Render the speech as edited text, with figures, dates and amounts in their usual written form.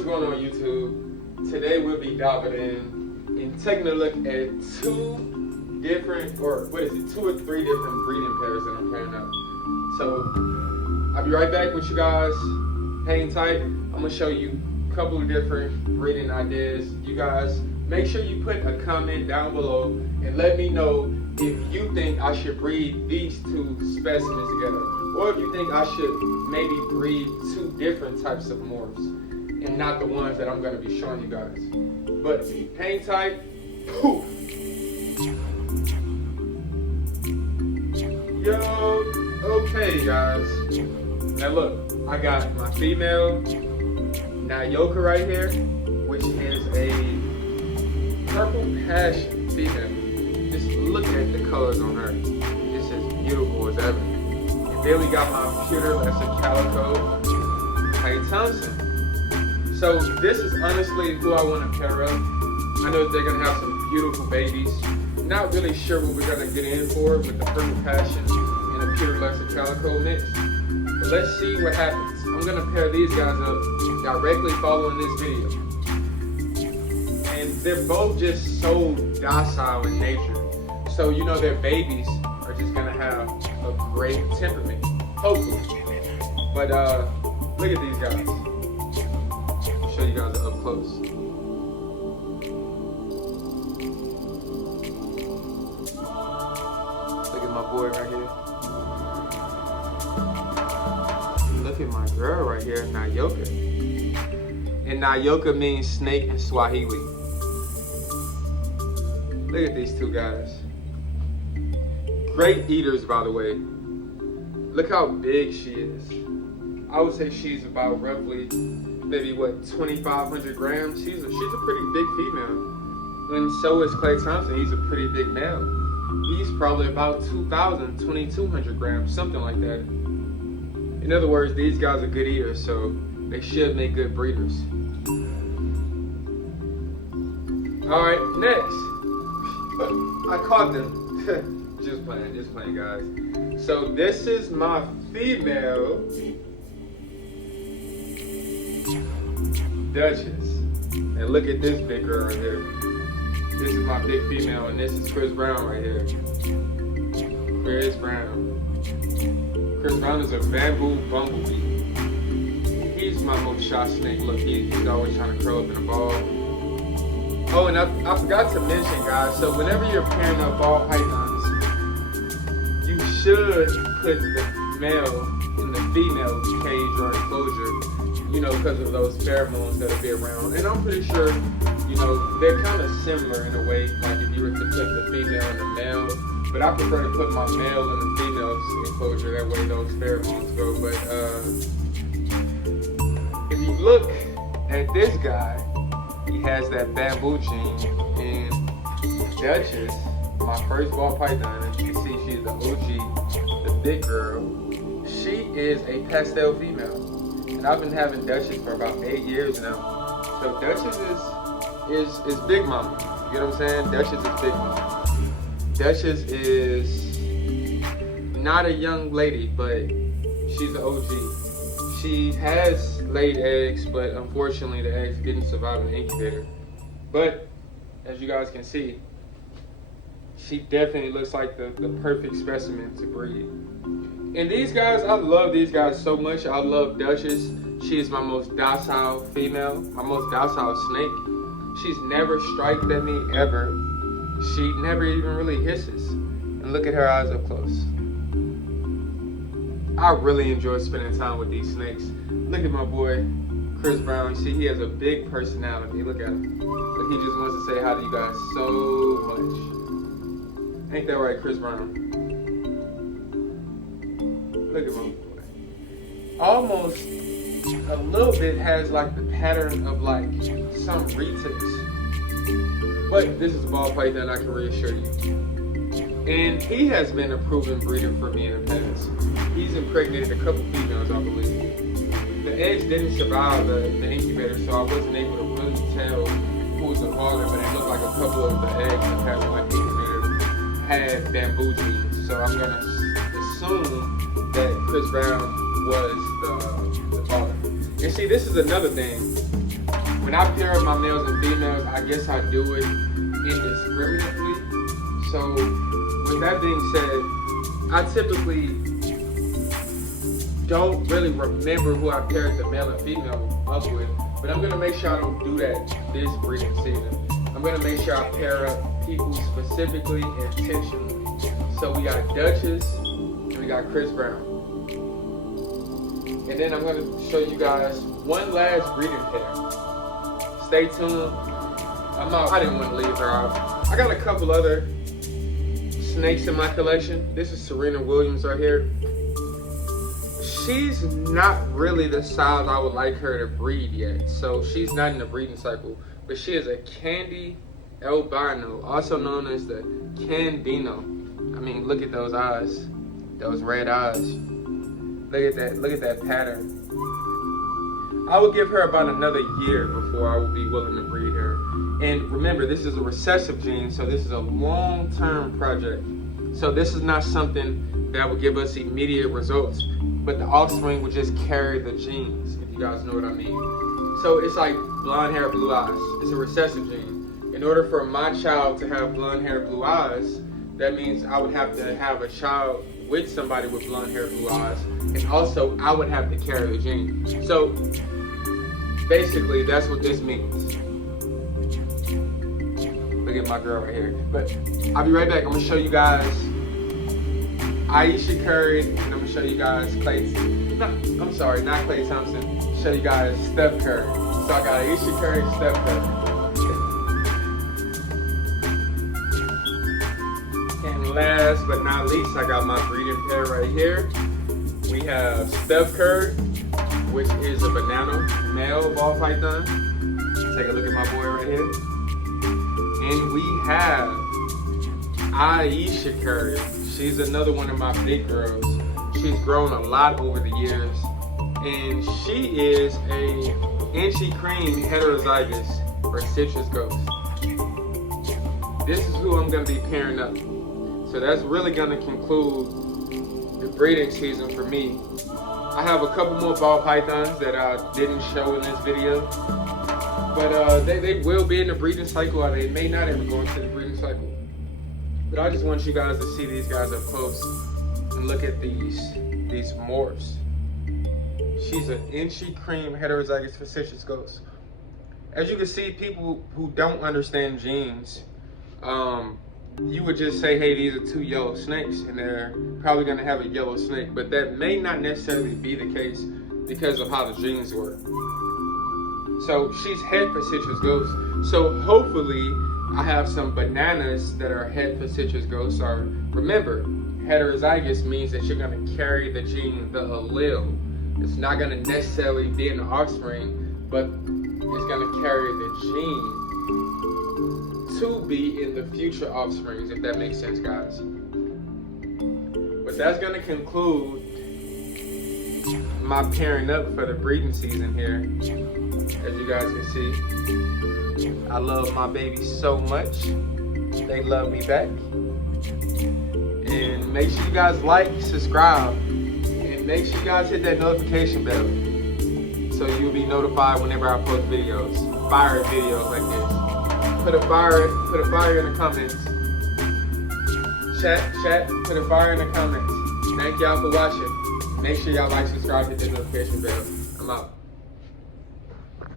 what's going on YouTube? Today we'll be diving in and taking a look at two or three different breeding pairs that I'm pairing up. So I'll be right back with you guys. Hang tight. I'm gonna show you a couple of different breeding ideas. You guys make sure you put a comment down below and let me know if you think I should breed these two specimens together, or if you think I should maybe breed two different types of morphs and not the ones that I'm going to be showing you guys. But hang tight. Poof. Yo, okay guys. Now look, I got my female Nyoka right here, which is a purple passion female. Just look at the colors on her. It's as beautiful as ever. And then we got my pewter lesser calico, Thompson. So this is honestly who I want to pair up. I know they're gonna have some beautiful babies. Not really sure what we're gonna get in for with the purple passion and a pewter lesser calico mix. But let's see what happens. I'm gonna pair these guys up directly following this video. And they're both just so docile in nature. So you know their babies are just gonna have a great temperament, hopefully. But look at these guys. I'll show you guys up close. Look at my boy right here. Look at my girl right here, Nyoka. And Nyoka means snake in Swahili. Look at these two guys. Great eaters, by the way. Look how big she is. I would say she's about roughly, maybe what, 2,500 grams. She's a pretty big female. And so is Klay Thompson. He's a pretty big male. He's probably about 2,000, 2,200 grams, something like that. In other words, these guys are good eaters, so they should make good breeders. All right, next. I caught them. Just playing, guys. So this is my female Duchess. And look at this big girl right here. This is my big female, and this is Chris Brown right here. Chris Brown. Chris Brown is a bamboo bumblebee. He's my most shot snake. Look, he's always trying to curl up in a ball. Oh, and I forgot to mention, guys, so whenever you're pairing up ball pythons, you should put the male in the female cage or enclosure, you know, because of those pheromones that'll be around. And I'm pretty sure, you know, they're kind of similar in a way, like if you were to put the female in the male. But I prefer to put my male in the female's enclosure, that way those pheromones go. But if you look at this guy, he has that bamboo gene, and Duchess, my first ball python, as you can see, she's the OG, the big girl. She is a pastel female, and I've been having Duchess for about 8 years now. So Duchess is big mama. You know what I'm saying? Duchess is big mama. Duchess is not a young lady, but she's an OG. She has laid eggs, but unfortunately the eggs didn't survive in the incubator. But as you guys can see, she definitely looks like the perfect specimen to breed. And these guys, I love these guys so much. I love Duchess. She is my most docile female, my most docile snake. She's never striked at me ever. She never even really hisses. And look at her eyes up close. I really enjoy spending time with these snakes. Look at my boy, Chris Brown. You see, he has a big personality. Look at him. Look, he just wants to say hi to you guys so much. Ain't that right, Chris Brown? Look at my boy. Almost a little bit has like the pattern of like some retics. But this is a ball python, I can reassure you. And he has been a proven breeder for me in the past. He's impregnated a couple females, I believe. The eggs didn't survive the incubator, so I wasn't able to really tell who was the father, but it looked like a couple of the eggs that passed my incubator had bamboo genes. So I'm gonna assume that Chris Brown was the father. And see, this is another thing. when I pair up my males and females, I guess I do it indiscriminately. So with that being said, I typically don't really remember who I paired the male and female up with, but I'm gonna make sure I don't do that this breeding season. I'm gonna make sure I pair up people specifically, intentionally. So we got Duchess and we got Chris Brown. And then I'm gonna show you guys one last breeding pair. Stay tuned. I'm out. I didn't want to leave her out. I got a couple other snakes in my collection. This is Serena Williams right here. She's not really the size I would like her to breed yet. So she's not in the breeding cycle. But she is a candy albino, also known as the Candino. I mean, look at those eyes. Those red eyes. Look at that pattern. I would give her about another year before I would be willing to breed her. And remember, this is a recessive gene, so this is a long-term project. So this is not something that will give us immediate results, but the offspring will just carry the genes, if you guys know what I mean. So it's like blonde hair, blue eyes. It's a recessive gene. In order for my child to have blonde hair, blue eyes, that means I would have to have a child with somebody with blonde hair, blue eyes, and also I would have to carry the gene. So basically, that's what this means. Look at my girl right here. But I'll be right back. I'm gonna show you guys Ayesha Curry, and I'm gonna show you guys Klay. No, I'm sorry, not Klay Thompson. Show you guys Steph Curry. So I got Ayesha Curry, Steph Curry. And last but not least, I got my breeding pair right here. We have Steph Curry, which is a banana male ball python. Take a look at my boy right here. And we have Ayesha Curry. She's another one of my big girls. She's grown a lot over the years. And she is a Inchy Cream heterozygous or citrus ghost. This is who I'm gonna be pairing up. So that's really gonna conclude the breeding season for me. I have a couple more ball pythons that I didn't show in this video, but they will be in the breeding cycle, or they may not ever go into the breeding cycle. But I just want you guys to see these guys up close and look at these morphs. She's an Inchy Cream heterozygous facetious ghost. As you can see, people who don't understand genes, you would just say, hey, these are two yellow snakes, and they're probably gonna have a yellow snake, but that may not necessarily be the case because of how the genes work. So she's het for citrus ghosts. So hopefully I have some bananas that are het for citrus ghosts. Or remember, heterozygous means that you're gonna carry the gene, the allele. It's not gonna necessarily be in the offspring, but it's gonna carry the gene to be in the future offsprings, if that makes sense, guys. But that's gonna conclude my pairing up for the breeding season here. As you guys can see, I love my babies so much. They love me back. And make sure you guys like, subscribe, and make sure you guys hit that notification bell so you'll be notified whenever I post videos, fire videos like this. Put a fire in the comments. Chat, put a fire in the comments. Thank y'all for watching. Make sure y'all like, subscribe, hit that notification bell. I'm out.